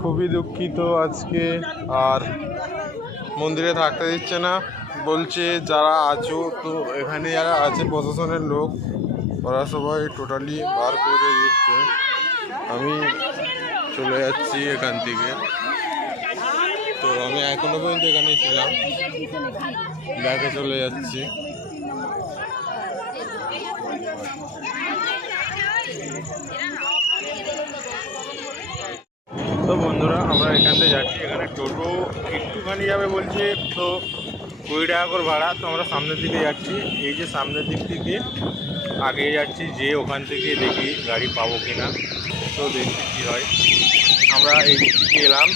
খুবই দুঃখিত আজকে। আর মন্দিরে থাকতে দিচ্ছে না। বলছে যারা আছো, তো এখানে যারা আছে, প্রশাসনের লোক, ওরা সবাই টোটালি বার করে দিচ্ছে। আমি চলে যাচ্ছি এখান থেকে। তো আমি এখনও পর্যন্ত এখানে ছিলাম। ব্যাগে চলে যাচ্ছি। তো বন্ধুরা, আমরা এখান থেকে যাচ্ছি। এখানে টোটো একটুখানি যাবে বলছে, তো কুড়ি টাকা করে ভাড়া। তো আমরা সামনের দিকে যাচ্ছি। এই যে সামনের দিক থেকে আগে যাচ্ছি, যে ওখান থেকে দেখি গাড়ি পাবো কিনা। তো দেখছি কী হয়। আমরা এই দিক থেকে এলাম,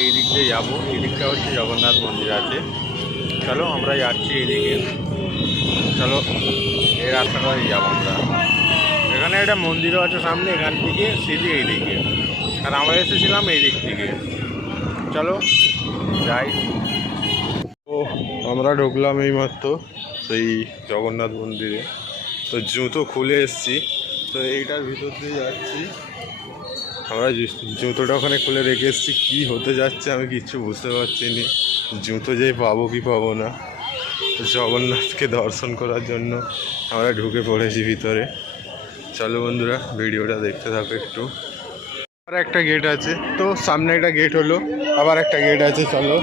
এই দিক দিয়ে যাব। এই দিকটা হচ্ছে জগন্নাথ মন্দির আছে। চলো, আমরা যাচ্ছি এইদিকে। চলো, এই রাস্তাটা যাব আমরা। এখানে একটা মন্দিরও আছে সামনে, এখান থেকে সিধি এই দিকে আর আমরা এসেছিলাম এই দিক থেকে। চলো, যাই। তো আমরা ঢুকলাম এইমাত্র সেই জগন্নাথ মন্দিরে। তো জুতো খুলে এসেছি। তো এইটার ভিতর দিয়ে যাচ্ছি। আমরা জুতোটা ওখানে খুলে রেখে এসেছি, কী হতে যাচ্ছে আমি কিচ্ছু বুঝতে পারছি না। জুতো যে পাবো কি পাবো না। জগন্নাথকে দর্শন করার জন্য আমরা ঢুকে পড়েছি ভিতরে। চলো বন্ধুরা, ভিডিওটা দেখতে থাকো একটু। আর একটা গেট আছে। তো সামনে একটা গেট হলো, আবার একটা গেট আছে, চলো।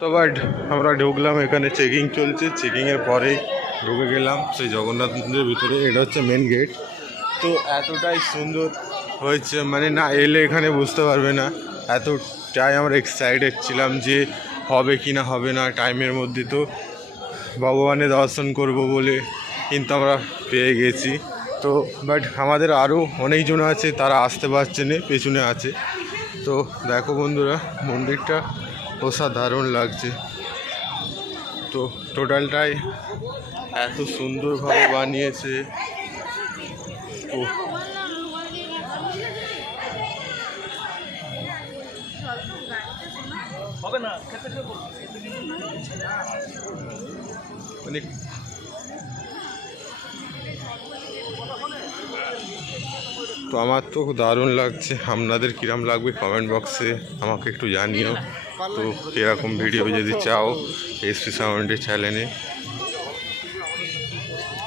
তো বাট আমরা ঢুকলাম, এখানে চেকিং চলছে। চেকিংয়ের পরেই ঢুকে গেলাম সেই জগন্নাথ মন্দিরের ভিতরে। এটা হচ্ছে মেন গেট তো এতটাই সুন্দর হয়েছে মানে না এলে এখানে বুঝতে পারবে না। এতটাই আমরা এক্সাইটেড ছিলাম যে হবে কি না হবে না টাইমের মধ্যে। তো ভগবানের দর্শন করব বলে কিন্তু আমরা পেয়ে গেছি। তো বাট আমাদের আরও অনেকজন আছে, তারা আসতে পারছে না, পেছনে আছে। তো দেখো বন্ধুরা, মন্দিরটা অসাধারণ লাগছে। তো টোটালটাই এত সুন্দরভাবে বানিয়েছে। ও। মানে তো আমার তো দারুণ লাগছে। আপনাদের কিরম লাগবে কমেন্ট বক্সে আমাকে একটু জানিও। তো এরকম ভিডিও যদি চাও এসপি সাউন্ডের চ্যানেলে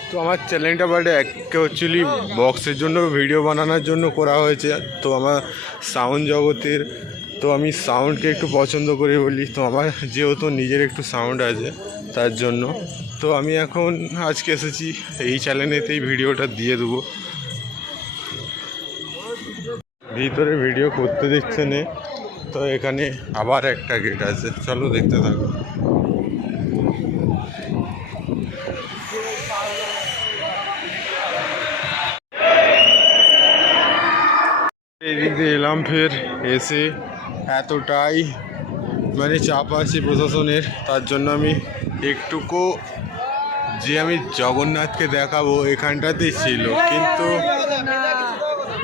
তো আমার চ্যানেলটা বাট অ্যাকচুয়ালি বক্সের জন্য ভিডিও বানানোর জন্য করা হয়েছে। তো আমার সাউন্ড জগতের, তো আমি সাউন্ডকে একটু পছন্দ করি বলি। তো আমার যেহেতু নিজের একটু সাউন্ড আছে, তার জন্য। তো আমি এখন আজকে এসেছি, এই চ্যানেলেতেই ভিডিওটা দিয়ে দেবো। ভিতরে ভিডিও করতে দিচ্ছে নে। তো এখানে আবার একটা গেট আছে। চলো দেখতে থাকো। এই দিক দিয়ে এলাম ফের, এসে এতটাই মানে চাপ আছে প্রশাসনের। তার জন্য আমি একটুকু যে আমি জগন্নাথকে দেখাবো এখানটাতেই ছিল। কিন্তু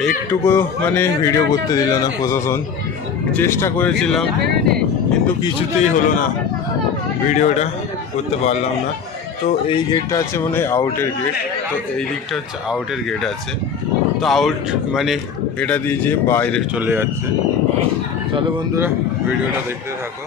একটুকু মানে ভিডিও করতে দিল না প্রশাসন। চেষ্টা করেছিলাম, কিন্তু কিছুতেই হলো না। ভিডিওটা করতে পারলাম না। তো এই গেটটা আছে মানে আউটের গেট তো এই দিকটা হচ্ছে আউটের গেট আছে। তো আউট মানে এটা দিয়ে যে বাইরে চলে যাচ্ছে। চলো বন্ধুরা ভিডিওটা দেখতে থাকো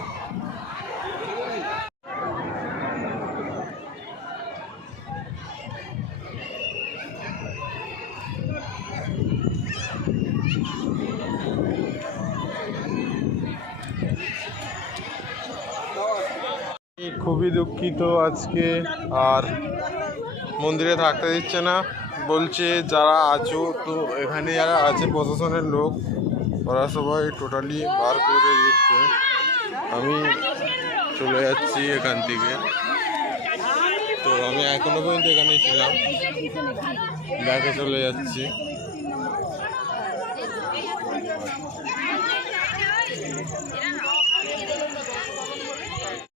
আমি খুবই দুঃখিত আজকে। আর মন্দিরে থাকতে দিচ্ছে না। বলছে যারা আছো, তো এখানে যারা আছে, প্রশাসনের লোক, ওরা সবাই টোটালি বার করে দিচ্ছে। আমি চলে যাচ্ছি এখান থেকে। তো আমি এখনও পর্যন্ত এখানে ছিলাম। ব্যাকে চলে যাচ্ছি।